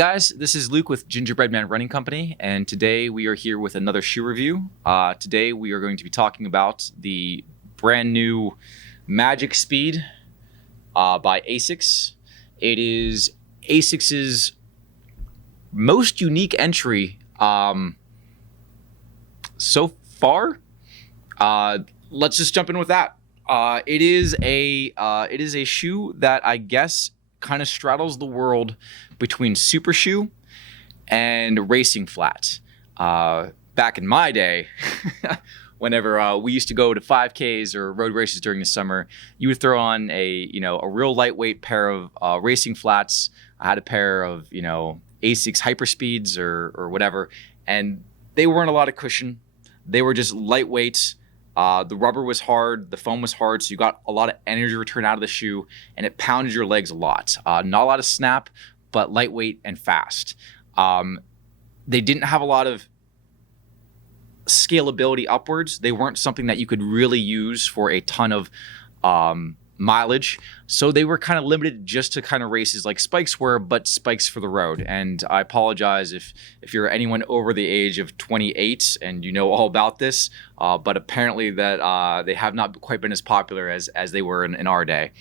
Hey guys, this is Luke with Gingerbread Man Running Company, and today we are here with another shoe review. Today we are going to be talking about the brand new Magic Speed by ASICS. It is ASICS's most unique entry so far. Let's just jump in with that. It is a shoe that I guess kind of straddles the world between super shoe and racing flat. Back in my day, whenever we used to go to 5Ks or road races during the summer, you would throw on a real lightweight pair of racing flats. I had a pair of ASICS Hyperspeeds or whatever, and they weren't a lot of cushion. They were just lightweight. The rubber was hard, the foam was hard, so you got a lot of energy return out of the shoe, and it pounded your legs a lot. Not a lot of snap, but lightweight and fast. They didn't have a lot of scalability upwards. They weren't something that you could really use for a ton of mileage, so they were kind of limited just to kind of races like spikes were, but spikes for the road. And I apologize if you're anyone over the age of 28 and you know all about this, but apparently that they have not quite been as popular as they were in our day.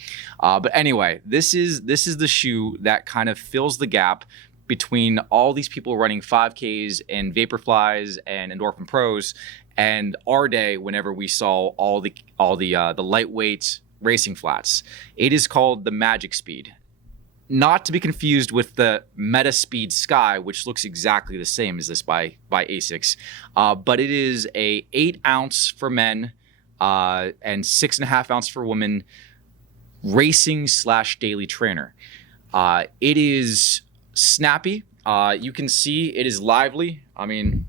But anyway, this is the shoe that kind of fills the gap between all these people running 5Ks and Vaporflies and Endorphin Pros and our day, whenever we saw all the lightweight racing flats. It is called the Magic Speed, not to be confused with the Meta Speed Sky, which looks exactly the same as this by ASICS, but it is a 8 ounce for men and 6.5 ounce for women racing / daily trainer. It is snappy. You can see it is lively. I mean,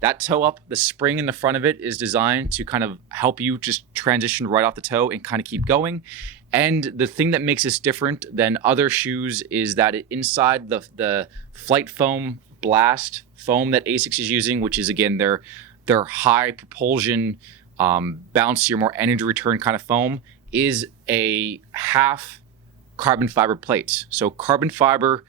that toe up, the spring in the front of it is designed to kind of help you just transition right off the toe and kind of keep going. And the thing that makes this different than other shoes is that inside the Flight Foam Blast foam that ASICS is using, which is again their high propulsion, bouncier, more energy return kind of foam, is a half carbon fiber plate. So carbon fiber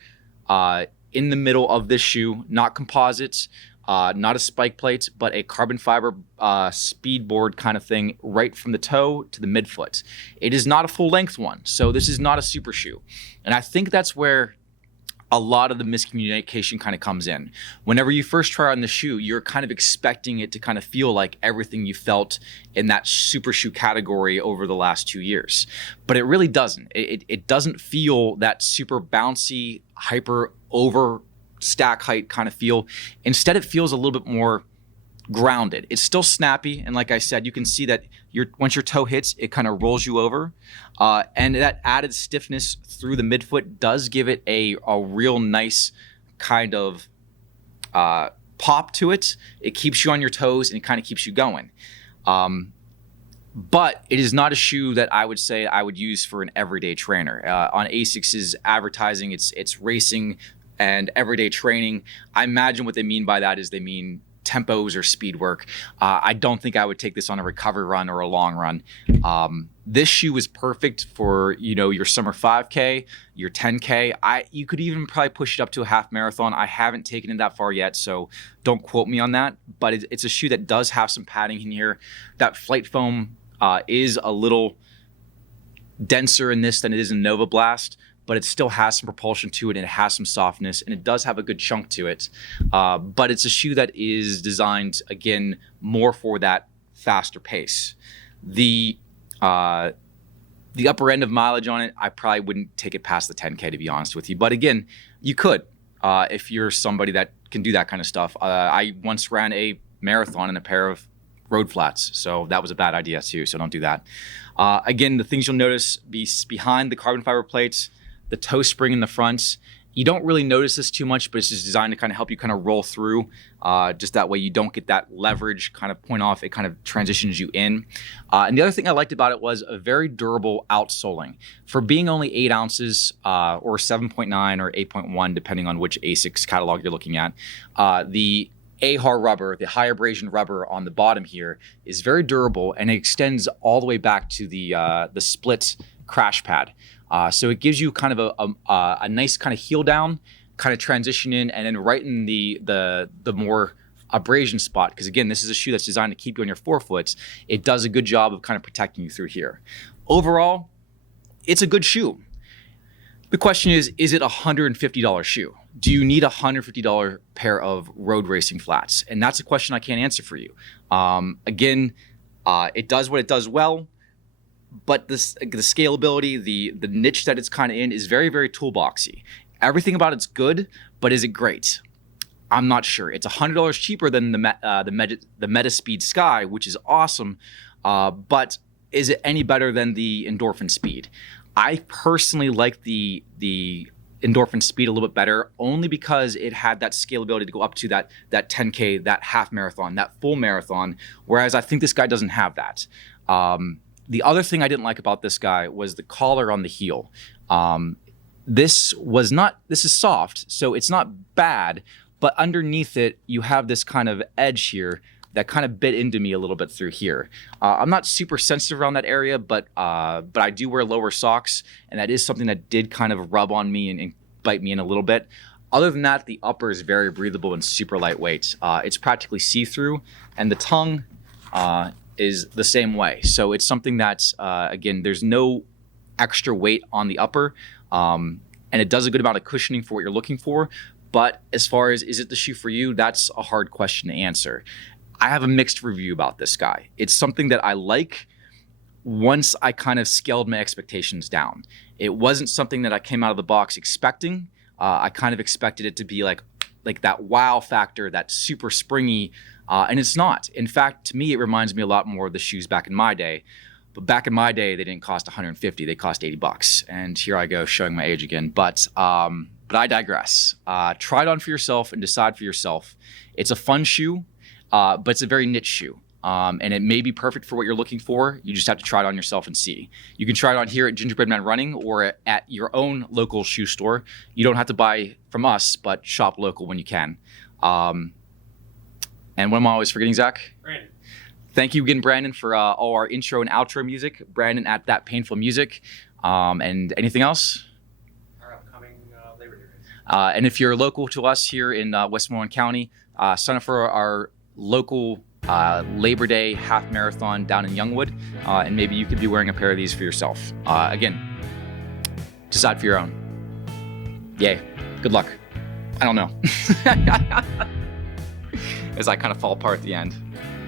in the middle of this shoe, not composites. Not a spike plate, but a carbon fiber speed board kind of thing right from the toe to the midfoot. It is not a full length one, so this is not a super shoe. And I think that's where a lot of the miscommunication kind of comes in. Whenever you first try on the shoe, you're kind of expecting it to kind of feel like everything you felt in that super shoe category over the last 2 years. But it really doesn't. It doesn't feel that super bouncy, hyper over stack height kind of feel. Instead, it feels a little bit more grounded. It's still snappy, and like I said, you can see that once your toe hits, it kind of rolls you over, and that added stiffness through the midfoot does give it a real nice kind of pop to it. It keeps you on your toes and it kind of keeps you going. But it is not a shoe that I would say I would use for an everyday trainer. On ASICS's advertising, it's racing and everyday training. I imagine what they mean by that is they mean tempos or speed work. I don't think I would take this on a recovery run or a long run. This shoe is perfect for your summer 5K, your 10K. You could even probably push it up to a half marathon. I haven't taken it that far yet, so don't quote me on that. But it's a shoe that does have some padding in here. That Flight Foam is a little denser in this than it is in Nova Blast, but it still has some propulsion to it, and it has some softness, and it does have a good chunk to it. But it's a shoe that is designed, again, more for that faster pace. The upper end of mileage on it, I probably wouldn't take it past the 10K, to be honest with you. But again, you could if you're somebody that can do that kind of stuff. I once ran a marathon in a pair of road flats, so that was a bad idea too, so don't do that. Again, the things you'll notice behind the carbon fiber plates, the toe spring in the front. You don't really notice this too much, but it's just designed to kind of help you kind of roll through. Just that way you don't get that leverage kind of point off. It kind of transitions you in. And the other thing I liked about it was a very durable outsoling. For being only 8 ounces or 7.9 or 8.1, depending on which ASICS catalog you're looking at, the AHAR rubber, the high abrasion rubber on the bottom here, is very durable, and it extends all the way back to the split crash pad. So it gives you kind of a nice kind of heel down, kind of transition in, and then right in the more abrasion spot, because again, this is a shoe that's designed to keep you on your forefoot. It does a good job of kind of protecting you through here. Overall, it's a good shoe. The question is it a $150 shoe? Do you need a $150 pair of road racing flats? And that's a question I can't answer for you. Again, it does what it does well, but the scalability, the niche that it's kind of in is very, very toolboxy. Everything about it's good, but is it great? I'm not sure. It's $100 cheaper than the Metaspeed Sky, which is awesome, but is it any better than the Endorphin Speed? I personally like the Endorphin Speed a little bit better, only because it had that scalability to go up to that 10K, that half marathon, that full marathon, whereas I think this guy doesn't have that. The other thing I didn't like about this guy was the collar on the heel. This is soft, so it's not bad, but underneath it, you have this kind of edge here that kind of bit into me a little bit through here. I'm not super sensitive around that area, but I do wear lower socks, and that is something that did kind of rub on me and bite me in a little bit. Other than that, the upper is very breathable and super lightweight. It's practically see-through, and the tongue is the same way. So it's something that, again, there's no extra weight on the upper, and it does a good amount of cushioning for what you're looking for. But as far as, is it the shoe for you? That's a hard question to answer. I have a mixed review about this guy. It's something that I like once I kind of scaled my expectations down. It wasn't something that I came out of the box expecting. I kind of expected it to be like that wow factor, that super springy, and it's not. In fact, to me, it reminds me a lot more of the shoes back in my day. But back in my day, they didn't cost $150, they cost $80. And here I go showing my age again. But I digress. Try it on for yourself and decide for yourself. It's a fun shoe. But it's a very niche shoe, and it may be perfect for what you're looking for. You just have to try it on yourself and see. You can try it on here at Gingerbread Man Running or at your own local shoe store. You don't have to buy from us, but shop local when you can. And what am I always forgetting, Zach? Brandon. Thank you again, Brandon, for all our intro and outro music. Brandon at That Painful Music. And anything else? Our upcoming Labor Day race. And if you're local to us here in Westmoreland County, sign up for our local Labor Day half marathon down in Youngwood, and maybe you could be wearing a pair of these for yourself. Again, decide for your own. Yay. Good luck. I don't know. As I kind of fall apart at the end.